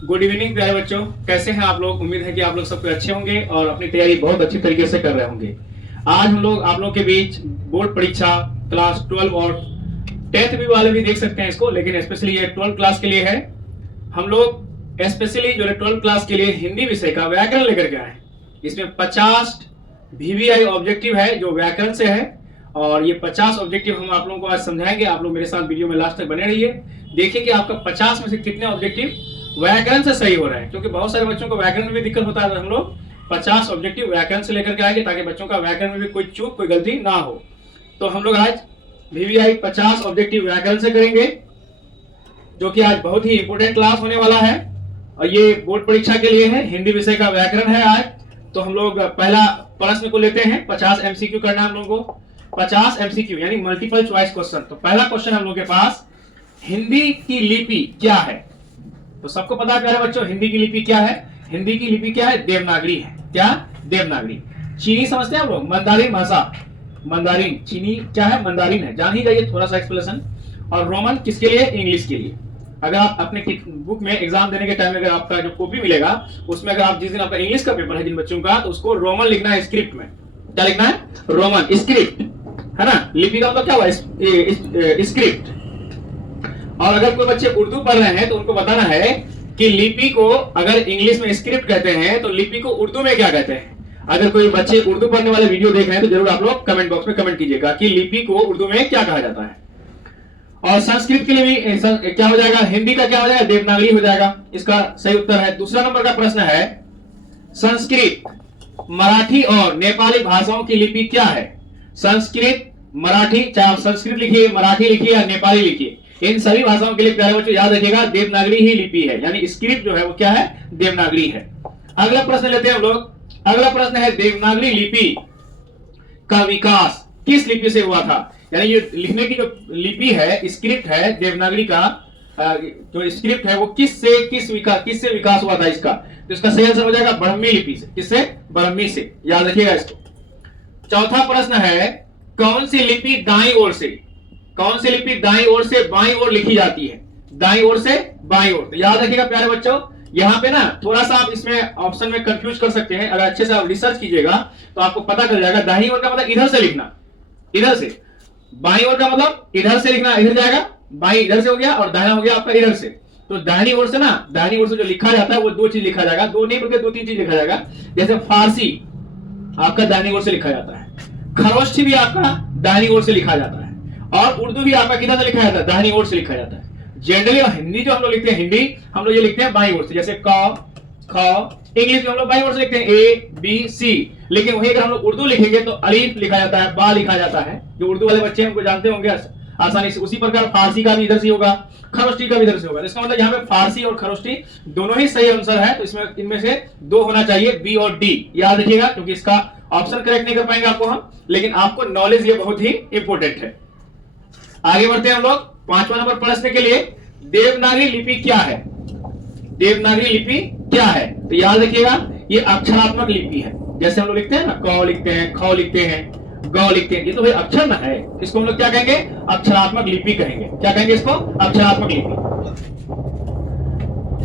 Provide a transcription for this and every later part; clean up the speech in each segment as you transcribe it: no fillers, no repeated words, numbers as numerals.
Good evening प्यारे बच्चों, कैसे हैं आप लोग। उम्मीद है कि आप लोग सब अच्छे होंगे और अपनी तैयारी बहुत अच्छी तरीके से कर रहे होंगे। आज हम लोग आप लोग के बीच बोर्ड परीक्षा क्लास 12 और 10th भी वाले भी देख सकते हैं इसको, लेकिन स्पेशली ये 12 क्लास के लिए है। हम लोग स्पेशली जो है 12 क्लास के लिए हिंदी विषय का व्याकरण लेकर के आए हैं। इसमें 50 VVI ऑब्जेक्टिव है जो व्याकरण से है, और ये 50 ऑब्जेक्टिव हम आप लोगों को आज समझाएंगे। आप लोग मेरे साथ वीडियो में लास्ट तक बने रहिए, देखिए कि आपका 50 में से कितने ऑब्जेक्टिव व्याकरण से सही हो रहे हैं, क्योंकि बहुत सारे बच्चों को व्याकरण में भी दिक्कत होता है। तो हम लोग 50 ऑब्जेक्टिव व्याकरण से लेकर के आएंगे ताकि बच्चों का व्याकरण में भी कोई चूक कोई गलती ना हो। तो हम लोग आज VVI 50 ऑब्जेक्टिव व्याकरण से करेंगे, जो कि आज बहुत ही इंपोर्टेंट क्लास होने वाला है और ये बोर्ड परीक्षा के लिए है। हिंदी विषय का व्याकरण है आज। तो हम लोग पहला प्रश्न को लेते हैं। 50 MCQ करना है हम लोगों को, 50 MCQ यानी मल्टीपल चॉइस क्वेश्चन। तो पहला क्वेश्चन हम लोग के पास, हिंदी की लिपि क्या है। तो सबको पता है प्यारे बच्चों, हिंदी की लिपि क्या है। हिंदी की लिपि क्या है? देवनागरी है। क्या? देवनागरी। चीनी समझते हैं आप लोग, मंदारिन भाषा। मंदारिन चीनी क्या है? मंदारिन है, जान ही जाइए थोड़ा सा एक्सप्लेनेशन। और रोमन किसके लिए? इंग्लिश के लिए। अगर आप अपने बुक में एग्जाम देने के टाइम अगर आपका जो कॉपी मिलेगा उसमें अगर आप जिस दिन आपका इंग्लिश का पेपर है जिन बच्चों का, तो उसको रोमन लिखना है स्क्रिप्ट में। क्या लिखना है? रोमन स्क्रिप्ट, है ना। लिपि का मतलब क्या हुआ? स्क्रिप्ट। और अगर कोई बच्चे उर्दू पढ़ रहे हैं तो उनको बताना है कि लिपि को अगर इंग्लिश में स्क्रिप्ट कहते हैं तो लिपि को उर्दू में क्या कहते हैं। अगर कोई बच्चे उर्दू पढ़ने वाले वीडियो देख रहे हैं तो जरूर आप लोग कमेंट बॉक्स में कमेंट कीजिएगा कि लिपि को उर्दू में क्या कहा जाता है। और संस्कृत के लिए भी क्या हो जाएगा? हिंदी का क्या हो जाएगा? देवनागरी हो जाएगा। इसका सही उत्तर है। दूसरा नंबर का प्रश्न है, संस्कृत, मराठी और नेपाली भाषाओं की लिपि क्या है। संस्कृत, मराठी, चाहे आप संस्कृत लिखिए, मराठी लिखिए या नेपाली लिखिए, इन सभी भाषाओं के लिए प्यारे बच्चों याद रखिएगा देवनागरी ही लिपि है, यानी स्क्रिप्ट जो है वो क्या है? देवनागरी है। अगला प्रश्न लेते हैं हम लोग। अगला प्रश्न है, देवनागरी लिपि का विकास किस लिपि से हुआ था। यानी ये लिखने की जो लिपि है, स्क्रिप्ट है देवनागरी का, जो स्क्रिप्ट है वो किससे विकास हुआ था इसका। तो इसका सही आंसर हो जाएगा ब्राह्मी लिपि से। किससे? ब्राह्मी से। याद रखिएगा इसको। चौथा प्रश्न है, कौन सी लिपि दाईं ओर से, कौन सी लिपि दाईं ओर से बाईं ओर लिखी जाती है। दाईं ओर से बाईं ओर। तो याद रखिएगा प्यारे बच्चों, यहाँ पे ना थोड़ा सा आप इसमें ऑप्शन में कंफ्यूज कर सकते हैं। अगर अच्छे से आप रिसर्च कीजिएगा तो आपको पता चल जाएगा। दाईं ओर का मतलब इधर से लिखना, इधर से। बाईं ओर का मतलब इधर से लिखना, इधर जाएगा। बाईं इधर से हो गया और दाहिना हो गया आपका इधर से। तो दाहिनी ओर से ना, दाहिनी ओर से जो लिखा जाता है वो दो चीज लिखा जाएगा, दो नहीं बल्कि दो तीन चीज लिखा जाएगा। जैसे फारसी आपका दाहिनी ओर से लिखा जाता है, खरोष्ठी भी आपका दाहिनी ओर से लिखा जाता है, और उर्दू भी आपका किधर से लिखा जाता है? दाहिनी ओर से लिखा जाता है। जनरली हिंदी जो हम लोग लिखते हैं, हिंदी हम लोग ये लिखते हैं बाईं ओर से, जैसे क ख। इंग्लिश में हम लोग बाईं ओर से लिखते हैं ABC। लेकिन वही अगर हम लोग उर्दू लिखेंगे तो अलीफ लिखा जाता है, बा लिखा जाता है। जो उर्दू वाले बच्चे हमको जानते होंगे आसानी से। उसी प्रकार फारसी का भी इधर से होगा, खरोष्ठी का भी इधर से होगा। इसका मतलब यहाँ पे फारसी और खरोष्ठी दोनों ही सही आंसर है। तो इसमें इनमें से दो होना चाहिए, बी और डी। याद रखिएगा, क्योंकि इसका ऑप्शन करेक्ट नहीं कर पाएंगे आपको हम, लेकिन आपको नॉलेज ये बहुत ही इंपॉर्टेंट है। आगे बढ़ते हैं हम लोग 5वां नंबर प्रश्न के लिए, देवनागरी लिपि क्या है। देवनागरी लिपि क्या है? तो याद रखिएगा ये अक्षरात्मक लिपि है। जैसे हम लोग लिखते हैं ना, क लिखते हैं, ख लिखते हैं, ग लिखते हैं, ये तो भाई अक्षर ना है। इसको हम लोग क्या कहेंगे? अक्षरात्मक लिपि कहेंगे। क्या कहेंगे इसको? अक्षरात्मक लिपि।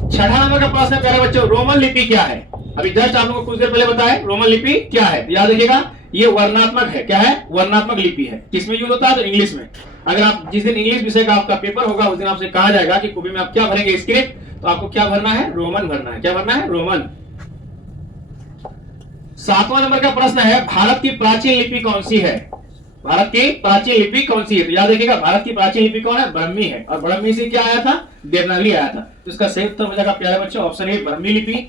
6वां नंबर का प्रश्न है प्यारे बच्चों, रोमन लिपि क्या है। अभी जस्ट आप लोगों को कुछ देर पहले बताया रोमन लिपि क्या है। याद रखिएगा ये वर्णात्मक है। क्या है? वर्णात्मक लिपि है। किसमें यूज होता है? तो इंग्लिश में। अगर आप जिस दिन इंग्लिश विषय का आपका पेपर होगा उस दिन आपसे कहा जाएगा कि कॉपी में आप क्या भरेंगे स्क्रिप्ट, तो आपको क्या भरना है? रोमन भरना है। क्या भरना है? रोमन। 7वां नंबर का प्रश्न है, भारत की प्राचीन लिपि कौन सी है। भारत की प्राचीन लिपि कौन सी है। तो याद रखिएगा भारत की प्राचीन लिपि कौन है? ब्राह्मी है। और ब्राह्मी से क्या आया था? देवनागरी आया था। तो इसका सही उत्तर हो जाएगा प्यारे बच्चों ऑप्शन ए, ब्राह्मी लिपि।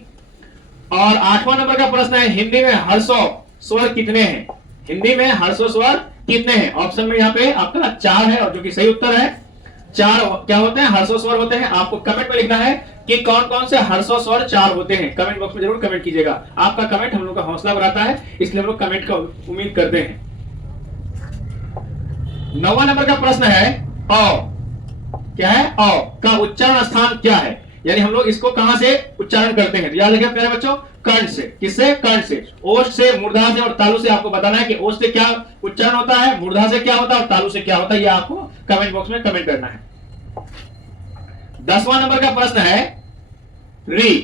और 8वां नंबर का प्रश्न है, हिंदी में हर्षों स्वर कितने हैं। हिंदी में हर्षों स्वर कितने हैं। ऑप्शन में यहाँ पे आपका 4 है, और जो कि सही उत्तर है 4 क्या होते हैं? हर्षों स्वर होते हैं। आपको कमेंट में लिखना है कि कौन कौन से हर्षों स्वर 4 होते हैं। कमेंट बॉक्स में जरूर कमेंट कीजिएगा। आपका कमेंट हम लोग का हौसला बढ़ाता है, इसलिए हम लोग कमेंट का उम्मीद करते हैं। 9वां नंबर का प्रश्न है, अ क्या है? अ का उच्चारण स्थान क्या है। यानी हम लोग इसको कहां से उच्चारण करते हैं। तो याद रखिए प्यारे बच्चों, कर्ण से। किससे? कर्ण से। ओष्ठ से, मूर्धा से और तालु से आपको बताना है कि ओष्ठ से क्या उच्चारण होता है, मूर्धा से क्या होता है और तालु से क्या होता है। ये आपको कमेंट बॉक्स में कमेंट करना है। 10वां नंबर का प्रश्न है, री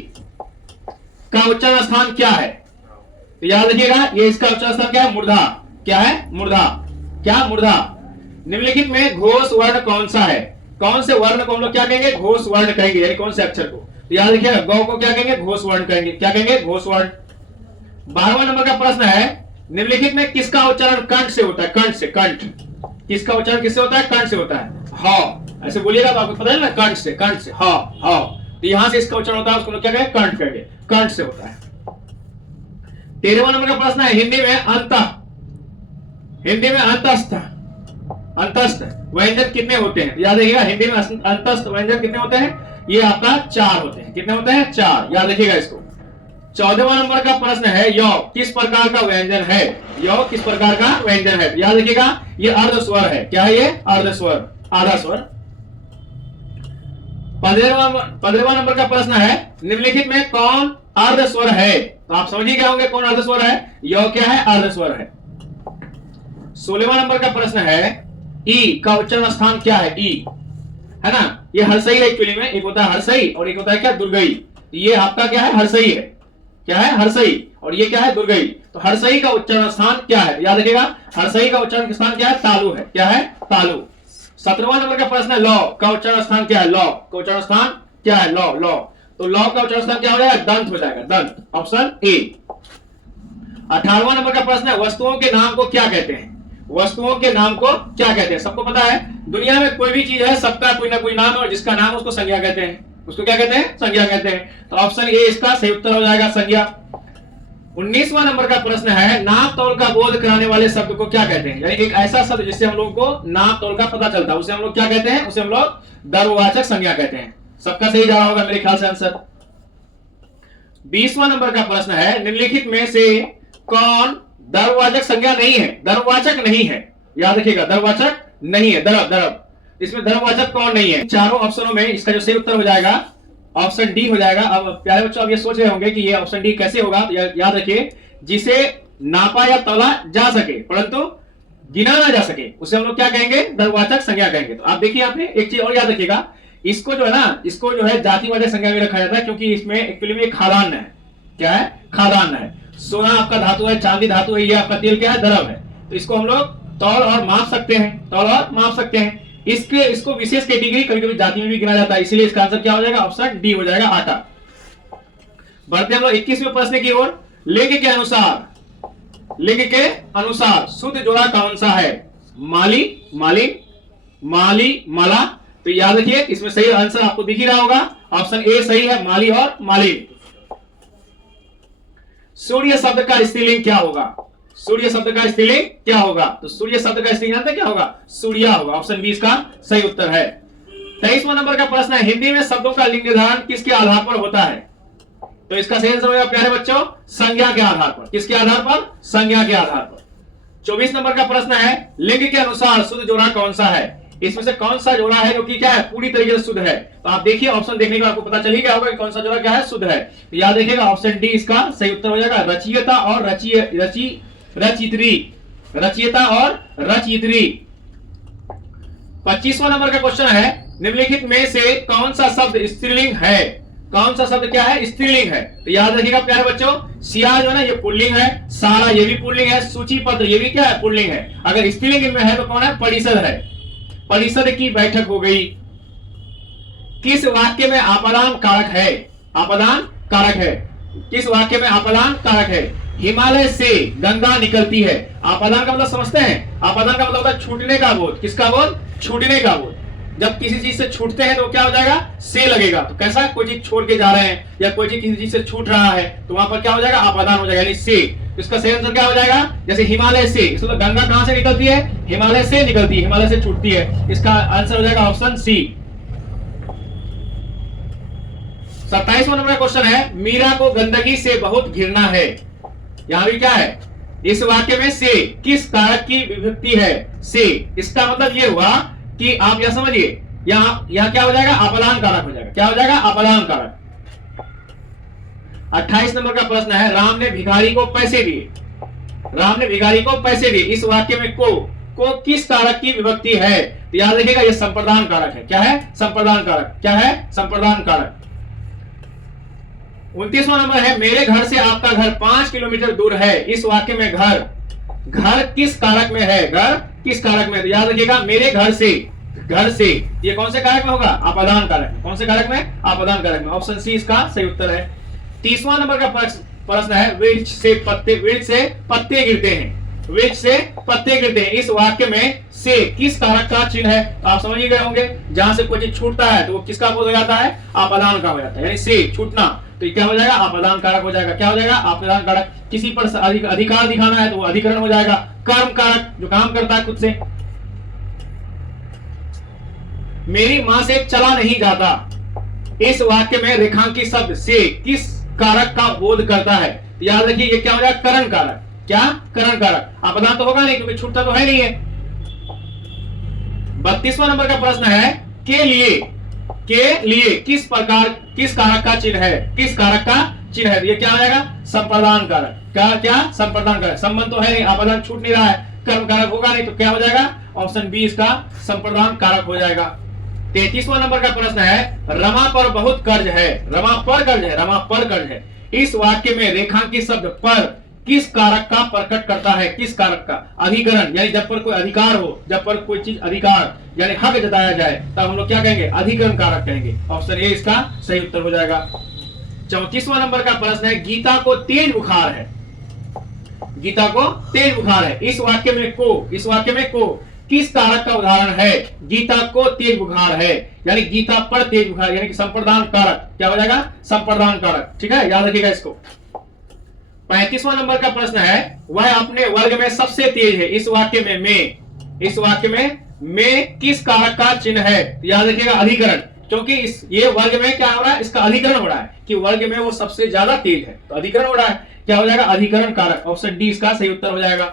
का उच्चारण स्थान क्या है? तो याद रखिएगा, ये इसका उच्चारण स्थान क्या है? मूर्धा। क्या है? मूर्धा। क्या? मूर्धा। निम्नलिखित में घोष वर्ण कौन सा है? कौन से वर्ण को हम लोग क्या कहेंगे? घोष वर्ण कहेंगे, यानी कौन से अक्षर को? तो याद रखिएगा, गौ को क्या कहेंगे? घोष वर्ण कहेंगे। क्या कहेंगे? घोष वर्ण। 12वां नंबर का प्रश्न है, निम्नलिखित में किसका उच्चारण कंठ से होता है? कंठ से। कंठ किसका उच्चारण किससे होता है? कंठ से होता है। ह ऐसे बोलिएगा तो आपको पता है ना, कंठ से। कंठ से ह ह, तो यहां से इसका उच्चारण होता है, उसको क्या कहेंगे? कंठ कहेंगे। कंठ से होता है। 13वां नंबर का प्रश्न है, हिंदी में अंतस्थ अंतस्थ व्यंजन कितने होते हैं? याद रखिएगा, हिंदी में अंतस्थ व्यंजन कितने होते हैं? ये आपका 4 होते हैं। कितने होते हैं? 4। याद रखिएगा इसको। 14वां नंबर का प्रश्न है, यौ किस प्रकार का व्यंजन है? यौ किस प्रकार का व्यंजन है? याद रखिएगा, ये अर्ध स्वर है। क्या है ये? अर्ध स्वर, आधा स्वर। 15वां नंबर का प्रश्न है, निम्नलिखित में कौन अर्ध स्वर है? तो आप समझ ही गए होंगे कौन अर्ध स्वर है। यौ क्या है? अर्ध स्वर है। 16वां नंबर का प्रश्न है, ई का उच्चारण स्थान क्या है? ई है ना, ये हर्षई है एक्चुअली में। एक होता है हर्षई और एक होता है क्या? दुर्गई। ये आपका क्या है? हर्षई है। क्या है? हर्षई। और ये क्या है? दुर्गई। तो हर्षई का उच्चारण स्थान क्या है? याद रखिएगा, हर्षई का उच्चारण स्थान क्या है? तालु है। क्या है? तालु। 17वां नंबर का प्रश्न है, लौ का उच्चारण स्थान क्या है? लौ का उच्चारण स्थान क्या है? लौ। लौ, तो लौ का उच्चारण स्थान क्या हो जाएगा? दंत हो जाएगा। दंत, ऑप्शन ए। 18वां नंबर का प्रश्न है, वस्तुओं के नाम को क्या कहते हैं? वस्तुओं के नाम को क्या कहते हैं? सबको पता है, दुनिया में कोई भी चीज है, सबका कोई ना कोई नाम है, और जिसका नाम उसको संज्ञा कहते हैं। उसको क्या कहते हैं? संज्ञा कहते हैं। तो ऑप्शन ए इसका सही उत्तर हो जाएगा, संज्ञा। 19वां नंबर का प्रश्न है, नाप तौल का बोध कराने वाले शब्द को क्या कहते हैं? यानी एक ऐसा शब्द जिससे हम लोग को नाप तौल का पता चलता है, उसे हम लोग क्या कहते हैं? उसे हम लोग दर्ववाचक संज्ञा कहते हैं। सबका सही जवाब होगा मेरे ख्याल से आंसर। 20वां नंबर का प्रश्न है, निम्नलिखित में से कौन दर्ववाचक संज्ञा नहीं है? दर्ववाचक नहीं है। याद रखिएगा, दर्ववाचक नहीं है। दर्व, दर्व, इसमें दर्ववाचक कौन नहीं है? चारों ऑप्शनों में इसका जो सही उत्तर हो जाएगा ऑप्शन डी हो जाएगा। अब प्यारे बच्चों, अब ये सोच रहे होंगे कि ये ऑप्शन डी कैसे होगा। तो याद रखिए, जिसे नापा या तौला जा सके परंतु गिना ना जा सके, उसे हम लोग क्या कहेंगे? दर्ववाचक संज्ञा कहेंगे। तो आप देखिए, आपने एक चीज और याद रखिएगा, इसको जो है ना, इसको जो है जातिवाचक संज्ञा में रखा जाता है, क्योंकि इसमें एक्चुअली में खाद्यान्न है। क्या है? खाद्यान्न है। सोना आपका धातु है, चांदी धातु है, ये आपका तेल क्या है? द्रव है। तो इसको हम लोग तौल और माप सकते हैं। तौल और माप सकते हैं। इसको विशेष कैटेगरी कभी कभी जाति में भी गिना जाता है, इसीलिए इसका आंसर क्या हो जाएगा? ऑप्शन डी हो जाएगा, आटा। बढ़ते हम लोग 21वें प्रश्न की ओर। लिंग के अनुसार शुद्ध जोड़ा कौन सा है? माली, मालिन, माली, माला। तो याद रखिए, इसमें सही आंसर आपको दिख ही रहा होगा, ऑप्शन ए सही है, माली और मालिन। सूर्य शब्द का स्त्रीलिंग क्या होगा? सूर्य शब्द का स्त्रीलिंग क्या होगा? तो सूर्य शब्द का स्त्रीलिंग जानते क्या होगा? सूर्या होगा। ऑप्शन बी इसका सही उत्तर है। 23वां नंबर का प्रश्न है, हिंदी में शब्दों का लिंग निर्धारण किसके आधार पर होता है? तो इसका सही आंसर होगा प्यारे बच्चों, संज्ञा के आधार पर। किसके आधार पर? संज्ञा के आधार पर। 24 नंबर का प्रश्न है, लिंग के अनुसार शुद्ध जोड़ा कौन सा है? इसमें से कौन सा जोड़ा है जो कि क्या है? पूरी तरीके से शुद्ध है। तो आप देखिए, ऑप्शन देखने के बाद आपको पता चल ही गया होगा कि कौन सा जोड़ा क्या है? शुद्ध है। तो याद रखिएगा, ऑप्शन डी इसका सही उत्तर हो जाएगा, रचयिता और रचियित्री। रचयिता और रचयित्री। 25वां नंबर का क्वेश्चन है, निम्नलिखित में से कौन सा शब्द स्त्रीलिंग है? कौन सा शब्द क्या है? स्त्रीलिंग है। तो याद रखिएगा प्यारे बच्चों, सिया जो है ना, ये पुल्लिंग है, सारा ये भी पुल्लिंग है, सूची पत्र ये भी क्या है? पुल्लिंग है। अगर स्त्रीलिंग में है तो कौन है? परिषद है। परिषद की बैठक हो गई। किस वाक्य में आपादान कारक है? आपादान कारक है। किस वाक्य में आपादान कारक है? हिमालय से गंगा निकलती है। आपादान का मतलब समझते हैं? आपादान का मतलब होता है छूटने का बोध। किसका बोध? छूटने का बोध। जब किसी चीज से छूटते हैं तो क्या हो जाएगा? से लगेगा। तो कैसा? कोई चीज छोड़ के जा रहे हैं या कोई चीज किसी चीज से छूट रहा है तो वहां पर क्या हो जाएगा? आपादान हो जाएगा, यानी से। इसका सही आंसर क्या हो जाएगा? जैसे हिमालय से, इसमें गंगा कहां से निकलती है? हिमालय से निकलती है, हिमालय से छूटती है। इसका आंसर हो जाएगा ऑप्शन सी। 27वां नंबर का क्वेश्चन है, मीरा को गंदगी से बहुत घृणा है। यहां भी क्या है? इस वाक्य में से किस कारक की विभक्ति है? से। इसका मतलब ये हुआ कि आप यह समझिए, यहां क्या हो जाएगा? आपादान कारक हो जाएगा। क्या हो जाएगा? आपादान कारक। 28 नंबर का प्रश्न है, राम ने भिखारी को पैसे दिए। राम ने भिखारी को पैसे दिए। इस वाक्य में को किस कारक की विभक्ति है? तो याद रखिएगा, यह संप्रदान कारक है। क्या है? संप्रदान कारक। क्या है? संप्रदान कारक। 29वां नंबर है, मेरे घर से आपका घर 5 किलोमीटर दूर है। इस वाक्य में घर घर किस कारक में है? घर किस कारक में है? तो याद रखिएगा, मेरे घर से, घर से ये कौन से कारक में होगा? आपादान कारक में। कौन से कारक में? आपादान कारक में। ऑप्शन सी इसका सही उत्तर है। 30वां नंबर का प्रश्न है, वृक्ष से पत्ते गिरते हैं। वृक्ष से पत्ते गिरते हैं, इस वाक्य में से किस कारक का चिन्ह है? तो आप समझ ही गए होंगे, जहां से कोई चीज छूटता है तो वो किसका हो जाता है? आपादान का हो जाता है। यानी से छूटना, तो ये क्या हो जाएगा? आपादान कारक हो जाएगा। क्या हो जाएगा? आपादान कारक। किसी पर अधिकार दिखाना है तो वो अधिकरण हो जाएगा। कर्म कारक, जो काम करता है खुद से। मेरी मां से चला नहीं जाता, इस वाक्य में रेखांकित शब्द से किस कारक का बोध करता है? तो याद रखिए, ये क्या हो जाएगा? करण कारक। क्या? करण कारक। आपादान तो होगा नहीं, क्योंकि छूटता तो है नहीं है। 32वां नंबर का प्रश्न है, के लिए किस कारक का चिन्ह है? किस कारक का चिन्ह है? ये क्या हो जाएगा? संप्रदान कारक। क्या संप्रदान कारक। संबंध तो है नहीं, आपादान छूट नहीं रहा है, कर्म कारक होगा नहीं, तो क्या हो जाएगा? ऑप्शन बी इसका संप्रदान कारक हो जाएगा। 33वां नंबर का प्रश्न है, रमा पर बहुत कर्ज है। रमा पर कर्ज है। इस वाक्य में रेखांकित शब्द पर किस कारक का प्रकट करता है? किस कारक का? अधिकरण, यानी जब पर कोई अधिकार हो, जब पर कोई चीज अधिकार यानी हक जताया जाए, तब हम लोग क्या कहेंगे? अधिकरण कारक कहेंगे। ऑप्शन ए इसका सही उत्तर हो जाएगा। 34वां नंबर का प्रश्न है, गीता को तेज बुखार है। गीता को तेज बुखार है, इस वाक्य में को किस कारक का उदाहरण है? गीता को तेज बुखार है, यानी गीता पर तेज बुखार, यानी कि संप्रदान कारक। क्या हो जाएगा? संप्रदान कारक। ठीक है, याद रखिएगा इसको। 35वां नंबर का प्रश्न है, वह अपने वर्ग में सबसे तेज है। इस वाक्य में किस कारक का चिन्ह है? याद रखिएगा, अधिकरण, क्योंकि ये वर्ग में क्या हो रहा है? इसका अधिकरण हो रहा है कि वर्ग में वो सबसे ज्यादा तेज है, तो अधिकरण हो रहा है। क्या हो जाएगा? अधिकरण कारक। ऑप्शन डी इसका सही उत्तर हो जाएगा।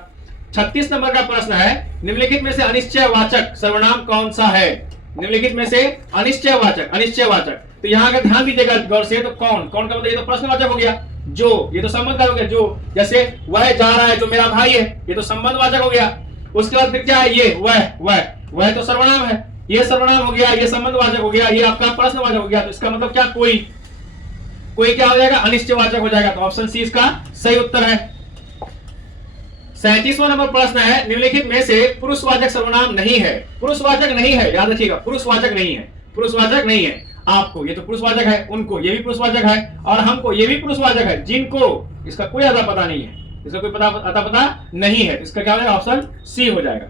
36 नंबर का प्रश्न है, निम्नलिखित में से अनिश्चयवाचक सर्वनाम कौन सा है? निम्नलिखित में से अनिश्चयवाचक। तो यहाँ अगर ध्यान दीजिएगा गौर से, तो कौन का मतलब? ये तो प्रश्नवाचक हो गया। जो, ये तो संबंधवाचक हो गया। जो, जैसे वह जा रहा है, जो मेरा भाई है, ये तो संबंधवाचक हो गया। उसके बाद फिर क्या है? ये वह तो सर्वनाम है, ये सर्वनाम हो गया, ये संबंधवाचक हो गया, ये आपका प्रश्नवाचक हो गया। तो इसका मतलब क्या? कोई क्या हो जाएगा? अनिश्चयवाचक हो जाएगा। तो ऑप्शन सी इसका सही उत्तर है। 37वां नंबर प्रश्न है, निम्नलिखित में से पुरुषवाचक सर्वनाम नहीं है। पुरुषवाचक नहीं है, याद रखिएगा, पुरुषवाचक नहीं है। आपको ये तो पुरुषवाचक है, उनको ये भी पुरुषवाचक है, और हमको ये भी पुरुषवाचक है, जिनको इसका कोई अता पता नहीं है, इसका कोई अता पता नहीं है। इसका क्या हो जाएगा? ऑप्शन सी हो जाएगा।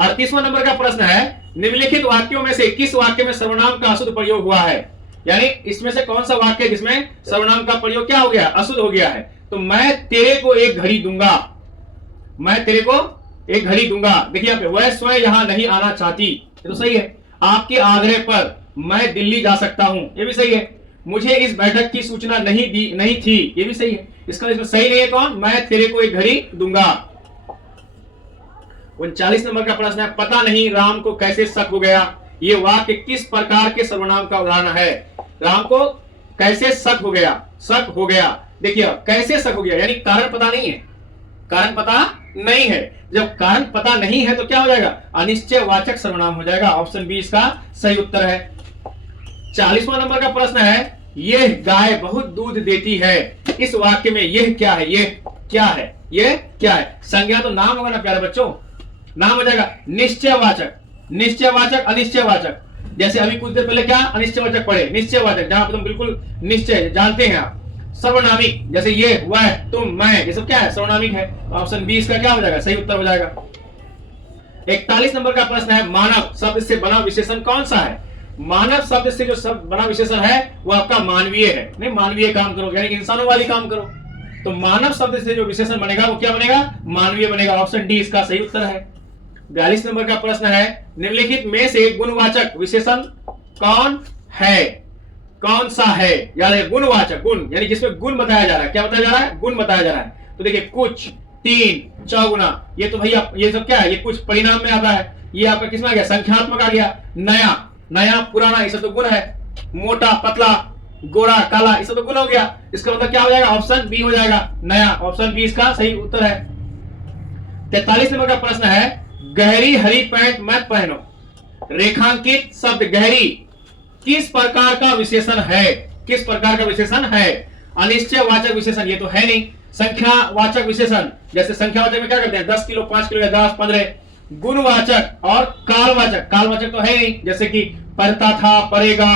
38वां नंबर का प्रश्न है, निम्नलिखित वाक्यों में से किस वाक्य में सर्वनाम का अशुद्ध प्रयोग हुआ है? यानी इसमें से कौन सा वाक्य जिसमें सर्वनाम का प्रयोग क्या हो गया? अशुद्ध हो गया है। तो मैं तेरे को एक घड़ी दूंगा, देखिए यहाँ पे, वह स्वयं यहां नहीं आना चाहती, ये तो सही है। आपके आग्रह पर मैं दिल्ली जा सकता हूं, ये भी सही है। मुझे इस बैठक की सूचना नहीं थी, ये भी सही है। इसमें सही नहीं है कौन? मैं तेरे को एक घड़ी दूंगा। 39 नंबर का प्रश्न है, पता नहीं राम को कैसे शक हो गया। ये वाक्य किस प्रकार के सर्वनाम का उदाहरण है? राम को कैसे शक हो गया। देखिए, कैसे शक हो गया, यानी कारण पता नहीं है। जब कारण पता नहीं है तो क्या हो जाएगा? अनिश्चयवाचक सर्वनाम हो जाएगा। ऑप्शन बी इसका सही उत्तर है। 40वां नंबर का प्रश्न है, यह गाय बहुत दूध देती है। इस वाक्य में यह क्या है? ये क्या है? संज्ञा तो नाम होगा ना प्यारे बच्चों, नाम हो जाएगा। निश्चयवाचक अनिश्चयवाचक, जैसे अभी कुछ देर पहले क्या अनिश्चयवाचक पढ़े? निश्चयवाचक, जहां पर तुम बिल्कुल निश्चय जानते हैं आप। सर्वनामिक, जैसे ये, वह, तुम, मैं, ये सब क्या है? सर्वनामिक है। ऑप्शन बी इसका क्या हो जाएगा? सही उत्तर हो जाएगा। 41 नंबर का प्रश्न है, मानव शब्द से बना विशेषण कौन सा है? मानव शब्द से जो शब्द बना विशेषण है वो आपका मानवीय है। नहीं, मानवीय काम करो, यानी कि इंसानों वाली काम करो। तो मानव शब्द से जो विशेषण बनेगा वो क्या बनेगा? मानवीय बनेगा। ऑप्शन डी इसका सही उत्तर है। 42 नंबर का प्रश्न है, निम्नलिखित में से गुणवाचक विशेषण कौन सा है? याद है, गुणवाचक, गुण यानी जिसमें गुण बताया जा रहा है। क्या बताया जा रहा है? गुण बताया जा रहा है। तो देखिए, कुछ, तीन, चौगुना, ये तो भैया ये सब क्या है? ये कुछ परिणाम में आता है। ये आपका किसमें आ गया? संख्यात्मक आ गया। नया, पुराना, ये सब तो गुण है। मोटा, पतला, गोरा, काला, ये सब तो गुण हो गया। इसका मतलब क्या हो जाएगा? ऑप्शन बी हो जाएगा, नया। ऑप्शन बी इसका सही उत्तर है। 43 नंबर का प्रश्न है, गहरी हरी पैंट मत पहनो। रेखांकित शब्द गहरी किस प्रकार का विशेषण है? किस प्रकार का विशेषण है? अनिश्चयवाचक विशेषण ये तो है नहीं। संख्यावाचक विशेषण, जैसे संख्यावाचक में क्या करते हैं 10 किलो, 5 किलो या 10, 15। गुणवाचक और कालवाचक, कालवाचक तो है नहीं, जैसे कि पढ़ता था, पढ़ेगा।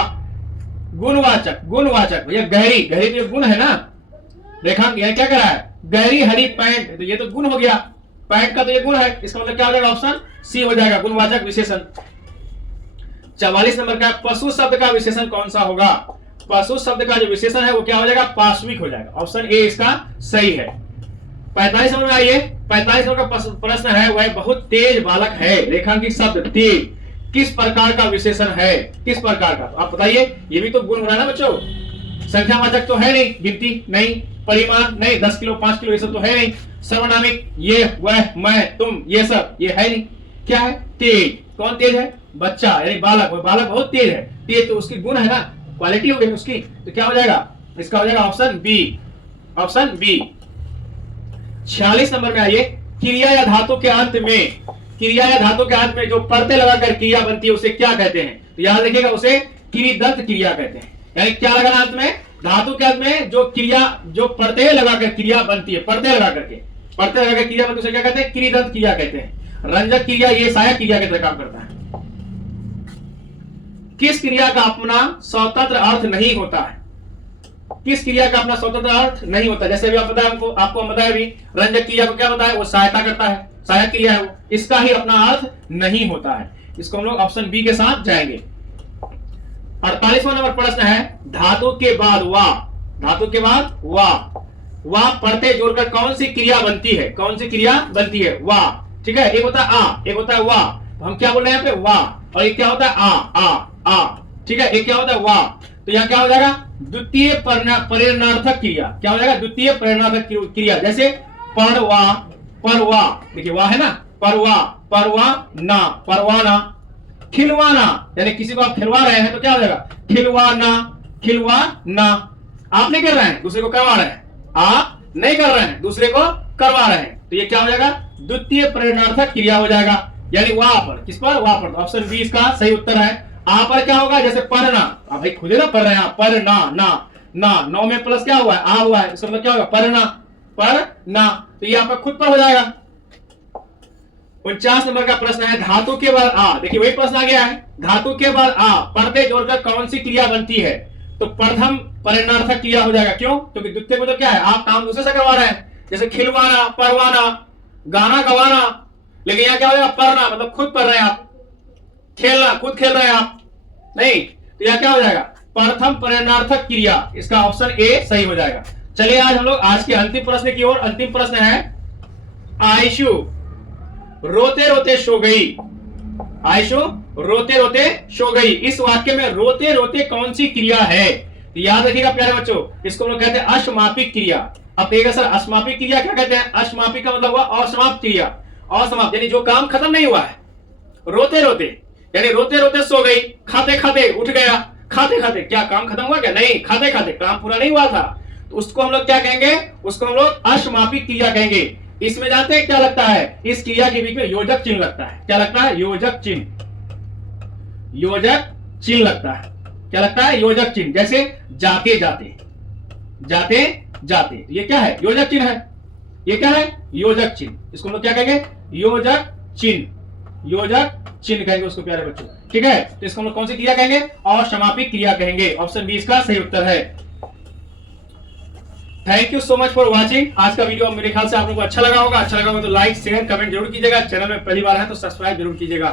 गुणवाचक, गुणवाचक भैया गहरी, गहरी तो ये गुण है ना। रेखांक यह क्या करा है? गहरी हरी पैंट, तो ये तो गुण हो गया, पैंट का तो ये गुण है। इसका मतलब क्या हो जाएगा? ऑप्शन सी हो जाएगा, गुणवाचक विशेषण। 44 नंबर का पशु शब्द का विशेषण कौन सा होगा? पशु शब्द का जो विशेषण है वो क्या हो जाएगा? पाश्विक हो जाएगा। ऑप्शन ए इसका सही है। 45 नंबर में आइए। 45 नंबर का प्रश्न है, वह बहुत तेज बालक है। रेखांकित शब्द तेज किस प्रकार का विशेषण है? किस प्रकार का? तो आप बताइए, ये भी तो गुण हो रहा है ना बच्चों। संख्यावाचक तो है नहीं, गिनती नहीं, परिमाण नहीं, 10 किलो 5 किलो ये सब तो है नहीं। सर्वनामिक ये वह मैं तुम ये सब ये है नहीं। क्या है? तेज। कौन तेज है? बच्चा यानी बालक। वो बालक बहुत तेज है, तेज तो उसकी गुण है ना, क्वालिटी हो गई उसकी। तो क्या हो जाएगा? इसका हो जाएगा option B, option B. 46 number में आइए। क्रिया या धातु के अंत में, क्रिया या धातु के अंत में जो परते लगाकर क्रिया बनती है उसे क्या कहते हैं? तो याद रखिएगा, उसे किरीदंत क्रिया कहते हैं। यानी क्या लगाना अंत में? धातु के अंत में जो क्रिया, जो परते लगाकर क्रिया बनती है, परते लगा करके, परते लगाकर क्रिया बनती है उसे क्या कहते हैं? किरीदंत क्रिया कहते हैं। रंजक क्रिया ये सहायक क्रिया की तरह काम करता है। किस क्रिया का अपना स्वतंत्र अर्थ नहीं होता है? किस क्रिया का अपना स्वतंत्र अर्थ नहीं होता? जैसे अभी आप बताया, आपको हम बताया अभी, रंजक क्रिया को क्या बताया? वो सहायता करता है, सहायक क्रिया है वो, इसका ही अपना अर्थ नहीं होता है। इसको हम लोग ऑप्शन बी के साथ जाएंगे। 48वां नंबर प्रश्न है, धातु के बाद वाह, धातु के बाद वाह, वाह पढ़ते जोड़कर कौन सी क्रिया बनती है? कौन सी क्रिया बनती है? वाह। ठीक है, एक होता है आ, एक होता है वाह। तो हम क्या बोल रहे हैं यहाँ पे? वाह। और एक क्या होता है? आ। ठीक है, एक क्या होता है? वाह। तो यहाँ क्या हो जाएगा? द्वितीय परिणार्थक क्रिया। क्या हो जाएगा? द्वितीय परिणार्थक क्रिया। जैसे परवा, परवा, देखिए वाह है ना, परवा, परवा ना, परवाना। खिलवाना, यानी किसी को आप खिलवा रहे हैं तो क्या हो जाएगा? खिलवाना, खिलवाना। आप नहीं कर रहे हैं, दूसरे को करवा रहे हैं। आप नहीं कर रहे हैं, दूसरे को करवा रहे हैं, तो ये क्या हो जाएगा? द्वितीय परिणार्थक क्रिया हो जाएगा। यानी वाह पर, किस पर? वाह पर। ऑप्शन बी इसका सही उत्तर है। आ पर क्या होगा? जैसे पढ़ना, आप भाई खुद ही ना पढ़ रहे हैं, पढ़ना ना, ना नौ में प्लस क्या हुआ है? आ हुआ है, इसका मतलब क्या होगा? पढ़ना, पढ़ना। तो ये आपका खुद पर हो जाएगा। 49 नंबर का प्रश्न है, धातु के बाद आ, देखिए वही प्रश्न आ गया है। धातु के बाद आ पढ़ते जोड़कर कौन सी क्रिया बनती है? तो प्रथम परिणार्थक क्रिया हो जाएगा। क्यों? क्योंकि द्वितीय में तो क्या है? आप काम दूसरे से करवा रहे हैं, जैसे खिलवाना, पढ़वाना, गाना गवाना। लेकिन यहाँ क्या हो जाएगा? पढ़ना, मतलब खुद पढ़ रहे हैं आप। खेलना, खुद खेल रहे हैं आप नहीं, तो यहाँ क्या हो जाएगा? प्रथम परिणार्थक क्रिया। इसका ऑप्शन ए सही हो जाएगा। चलिए आज हम लोग आज के अंतिम प्रश्न की ओर। अंतिम प्रश्न है, आयशु रोते रोते सो गई। आयशु रोते रोते सो गई। इस वाक्य में रोते रोते कौन सी क्रिया है? तो याद रखिएगा प्यारे बच्चों, इसको हम लोग कहते हैं अश्मापिक क्रिया। अब देखिएगा सर, अश्मापिक क्रिया क्या कहते हैं? अश्मापिक का मतलब हुआ असमाप्त क्रिया। असमाप्त यानी जो काम खत्म नहीं हुआ है। रोते रोते यानी रोते रोते सो गई, खाते खाते उठ गया। खाते खाते क्या काम खत्म हुआ क्या? नहीं, खाते खाते काम पूरा नहीं हुआ था, तो उसको हम लोग क्या कहेंगे? उसको हम लोग अश्मापिक क्रिया कहेंगे। इसमें जानते हैं क्या लगता है? इस क्रिया के बीच में योजक चिन्ह लगता है। क्या लगता है? योजक चिन्ह, योजक चिन्ह लगता है। क्या लगता है? योजक चिन्ह। जैसे जाते जाते, जाते जाते, ये क्या है? योजक चिन्ह है। ये क्या है? योजक चिन्ह। इसको हम लोग क्या कहेंगे? योजक चिन्ह, योजक चिन्ह कहेंगे उसको प्यारे बच्चों। ठीक है, तो इसको हम लोग कौन सी क्रिया कहेंगे? अश्मापिक क्रिया कहेंगे। ऑप्शन बी इसका सही उत्तर है। Thank you so much for watching. आज का वीडियो मेरे ख्याल से आप लोगों को अच्छा लगा होगा। अच्छा लगा होगा तो लाइक शेयर कमेंट जरूर कीजिएगा। चैनल में पहली बार है तो सब्सक्राइब जरूर कीजिएगा।